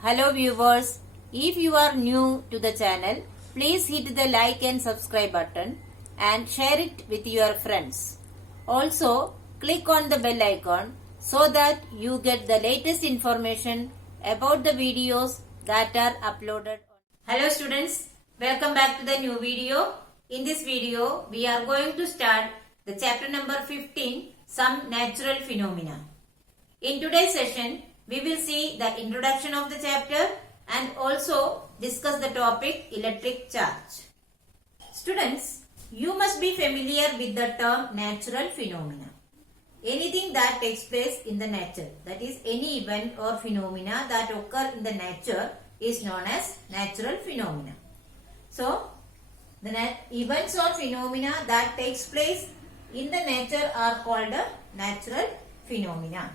Hello viewers, if you are new to the channel, please hit the like and subscribe button and share it with your friends. Also, click on the bell icon so that you get the latest information about the videos that are uploaded. Hello students, welcome back to the new video. In this video, we are going to start the chapter number 15, Some Natural Phenomena. In today's session, we will see the introduction of the chapter and also discuss the topic electric charge. Students, you must be familiar with the term natural phenomena. Anything that takes place in the nature, that is any event or phenomena that occur in the nature is known as natural phenomena. So, the events or phenomena that takes place in the nature are called natural phenomena.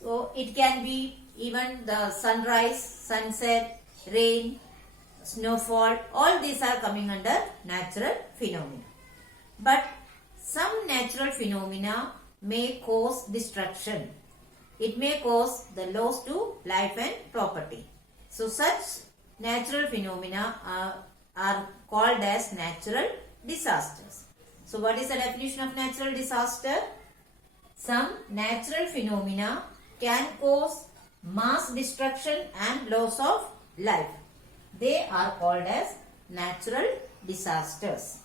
So, it can be even the sunrise, sunset, rain, snowfall, all these are coming under natural phenomena. But some natural phenomena may cause destruction. It may cause the loss to life and property. So, such natural phenomena are called as natural disasters. So, what is the definition of natural disaster? Some natural phenomena can cause mass destruction and loss of life. They are called as natural disasters.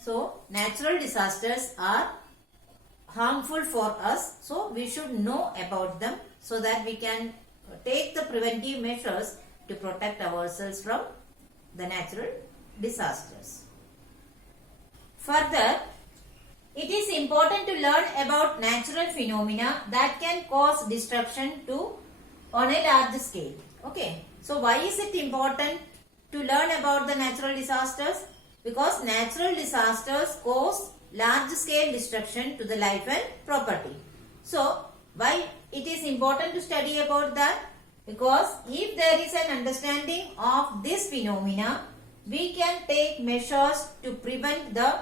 So, natural disasters are harmful for us. So, we should know about them so that we can take the preventive measures to protect ourselves from the natural disasters. Further, it is important to learn about natural phenomena that can cause destruction on a large scale. Okay. So, why is it important to learn about the natural disasters? Because natural disasters cause large scale destruction to the life and property. So, why it is important to study about that? Because if there is an understanding of this phenomena, we can take measures to prevent the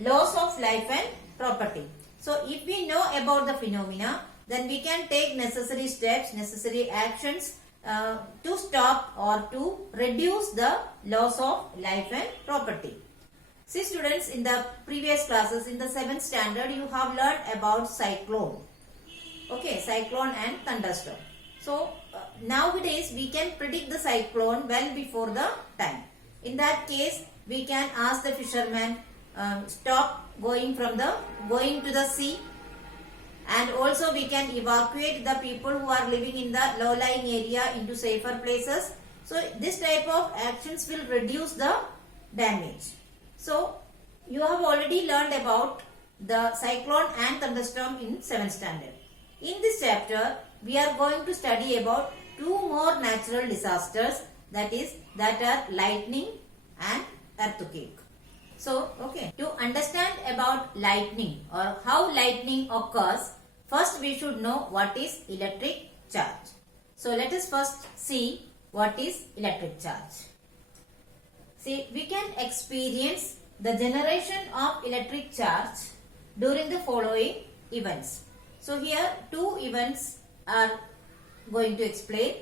loss of life and property. So, if we know about the phenomena, then we can take necessary steps, necessary actions to stop or to reduce the loss of life and property. See students, in the previous classes, in the 7th standard, you have learned about cyclone. Okay, cyclone and thunderstorm. So, nowadays we can predict the cyclone well before the time. In that case, we can ask the fisherman, stop going to the sea, and also we can evacuate the people who are living in the low-lying area into safer places. So, this type of actions will reduce the damage. So, you have already learned about the cyclone and thunderstorm in 7th standard. In this chapter, we are going to study about two more natural disasters, that are lightning and earthquake. So, okay, to understand about lightning or how lightning occurs, first we should know what is electric charge. So, let us first see what is electric charge. See, we can experience the generation of electric charge during the following events. So, here two events are going to explain.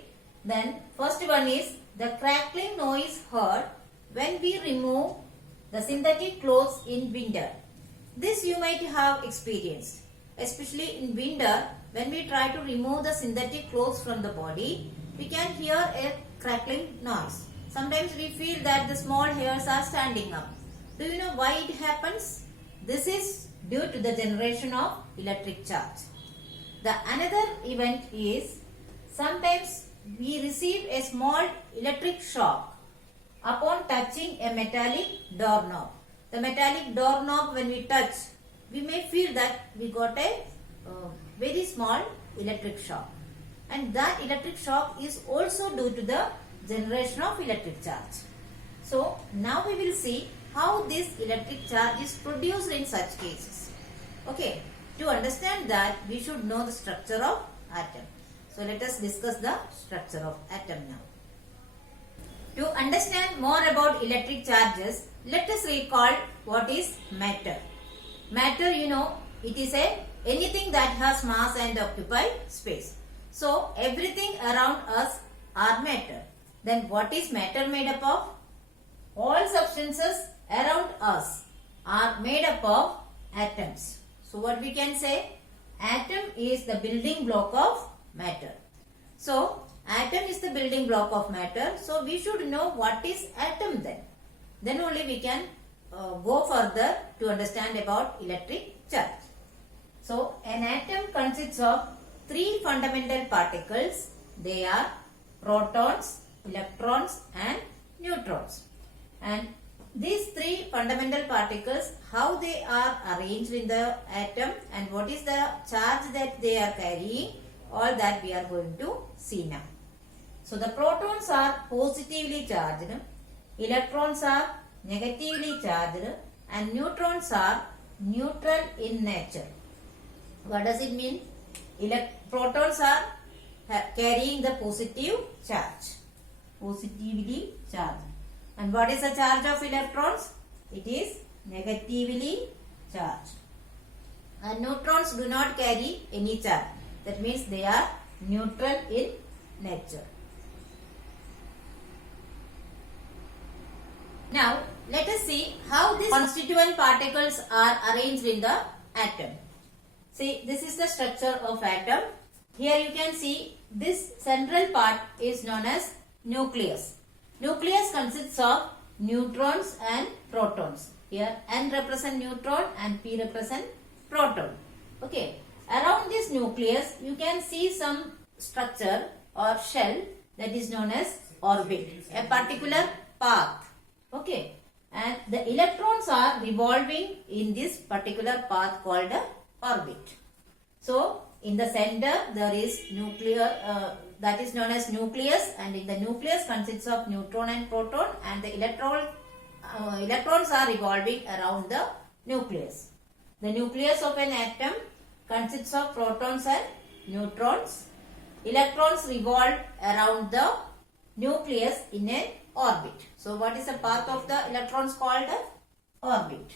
Then, first one is the crackling noise heard when we remove the synthetic clothes in winter. This you might have experienced. Especially in winter, when we try to remove the synthetic clothes from the body, we can hear a crackling noise. Sometimes we feel that the small hairs are standing up. Do you know why it happens? This is due to the generation of electric charge. The another event is sometimes we receive a small electric shock upon touching a metallic doorknob. The metallic doorknob, when we touch, we may feel that we got a very small electric shock. And that electric shock is also due to the generation of electric charge. So, now we will see how this electric charge is produced in such cases. Okay, to understand that, we should know the structure of atom. So, let us discuss the structure of atom now. To understand more about electric charges, let us recall what is matter. Matter, you know, it is a anything that has mass and occupy space. So everything around us are matter. Then what is matter made up of? All substances around us are made up of atoms. So what we can say? Atom is the building block of matter. So atom is the building block of matter. So we should know what is atom then. Then only we can go further to understand about electric charge. So an atom consists of three fundamental particles. They are protons, electrons and neutrons. And these three fundamental particles, how they are arranged in the atom and what is the charge that they are carrying, all that we are going to see now. So the protons are positively charged, electrons are negatively charged and neutrons are neutral in nature. What does it mean? Protons are carrying the positive charge, positively charged. And what is the charge of electrons? It is negatively charged. And neutrons do not carry any charge. That means they are neutral in nature. Now let us see how these constituent particles are arranged in the atom. See, this is the structure of atom. Here you can see this central part is known as nucleus. Nucleus consists of neutrons and protons. Here N represent neutron and P represent proton. Okay. Around this nucleus you can see some structure or shell that is known as orbit. A particular path. Okay. And the electrons are revolving in this particular path called orbit. So in the center there is that is known as nucleus, and in the nucleus consists of neutron and proton, and the electrons are revolving around the nucleus. The nucleus of an atom consists of protons and neutrons. Electrons revolve around the nucleus in an orbit. So what is the path of the electrons called? Orbit.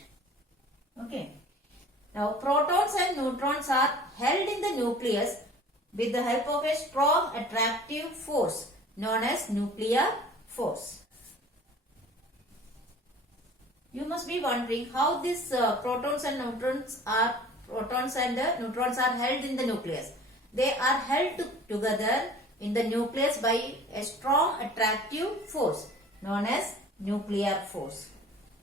Okay. Now protons and neutrons are held in the nucleus with the help of a strong attractive force known as nuclear force. You must be wondering how these protons and neutrons are held in the nucleus. They are held together in the nucleus by a strong attractive force known as nuclear force.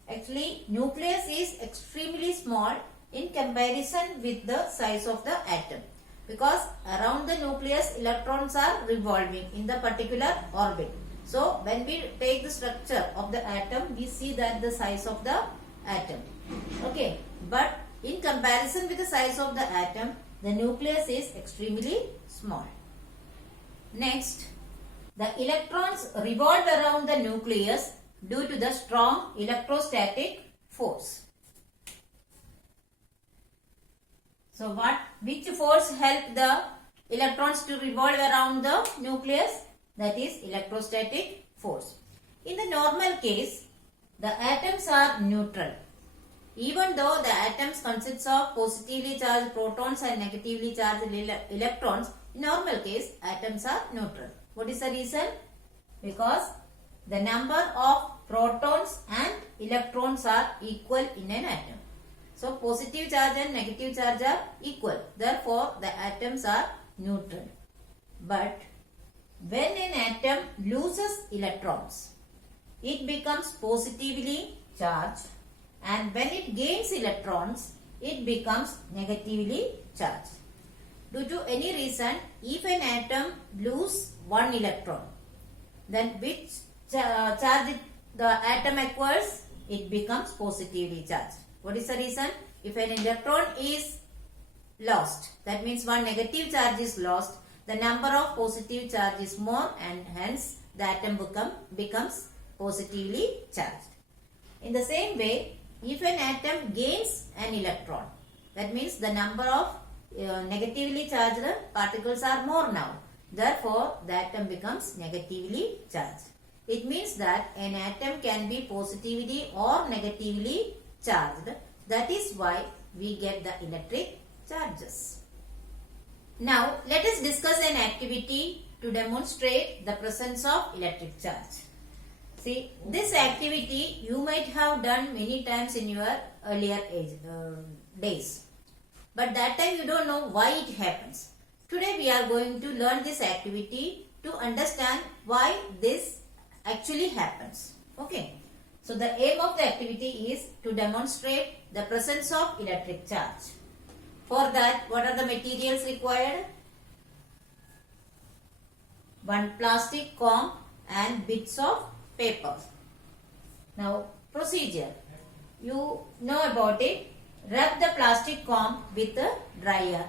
Actually, nucleus is extremely small in comparison with the size of the atom, because around the nucleus electrons are revolving in the particular orbit. So when we take the structure of the atom, we see that the size of the atom. Okay, but in comparison with the size of the atom, the nucleus is extremely small. Next, the electrons revolve around the nucleus due to the strong electrostatic force. So which force help the electrons to revolve around the nucleus? That is electrostatic force. In the normal case, the atoms are neutral. Even though the atoms consist of positively charged protons and negatively charged electrons, in normal case, atoms are neutral. What is the reason? Because the number of protons and electrons are equal in an atom. So positive charge and negative charge are equal. Therefore, the atoms are neutral. But when an atom loses electrons, it becomes positively charged, and when it gains electrons, it becomes negatively charged. Due to any reason, if an atom loses one electron, then which charge the atom acquires? It becomes positively charged. What is the reason? If an electron is lost, that means one negative charge is lost, the number of positive charge is more, and hence the atom becomes positively charged. In the same way, if an atom gains an electron, that means the number of negatively charged particles are more now. Therefore, the atom becomes negatively charged. It means that an atom can be positively or negatively charged. That is why we get the electric charges. Now let us discuss an activity to demonstrate the presence of electric charge. See, this activity you might have done many times in your earlier days. But that time you don't know why it happens. Today we are going to learn this activity to understand why this actually happens. Okay. So the aim of the activity is to demonstrate the presence of electric charge. For that, what are the materials required? One plastic comb and bits of paper. Now procedure. You know about it. Rub the plastic comb with a dry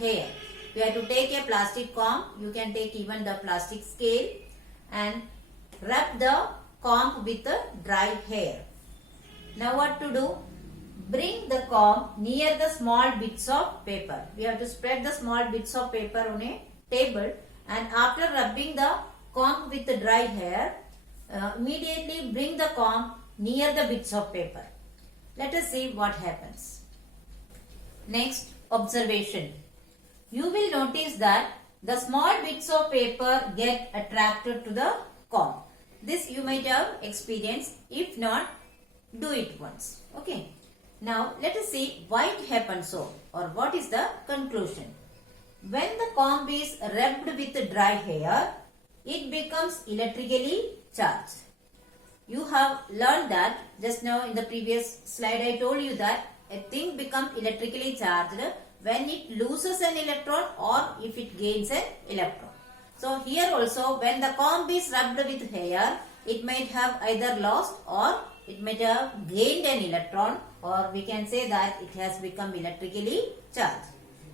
hair. You have to take a plastic comb. You can take even the plastic scale and rub the comb with a dry hair. Now what to do? Bring the comb near the small bits of paper. We have to spread the small bits of paper on a table, and after rubbing the comb with the dry hair, immediately bring the comb near the bits of paper. Let us see what happens. Next, observation. You will notice that the small bits of paper get attracted to the comb. This you might have experienced. If not, do it once. Okay. Now let us see why it happens so, or what is the conclusion. When the comb is rubbed with dry hair, it becomes electrically charged. You have learned that just now in the previous slide. I told you that a thing becomes electrically charged when it loses an electron or if it gains an electron. So here also, when the comb is rubbed with hair, it might have either lost or it might have gained an electron, or we can say that it has become electrically charged.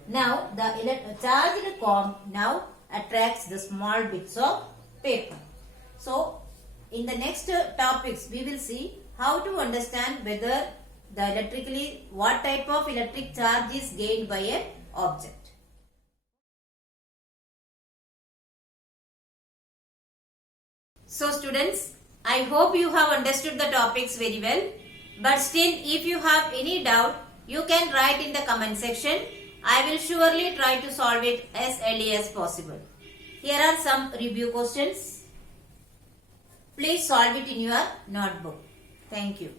Now the charged comb now attracts the small bits of paper. So in the next topics we will see how to understand whether what type of electric charge is gained by an object. So students, I hope you have understood the topics very well. But still, if you have any doubt, you can write in the comment section. I will surely try to solve it as early as possible. Here are some review questions. Please solve it in your notebook. Thank you.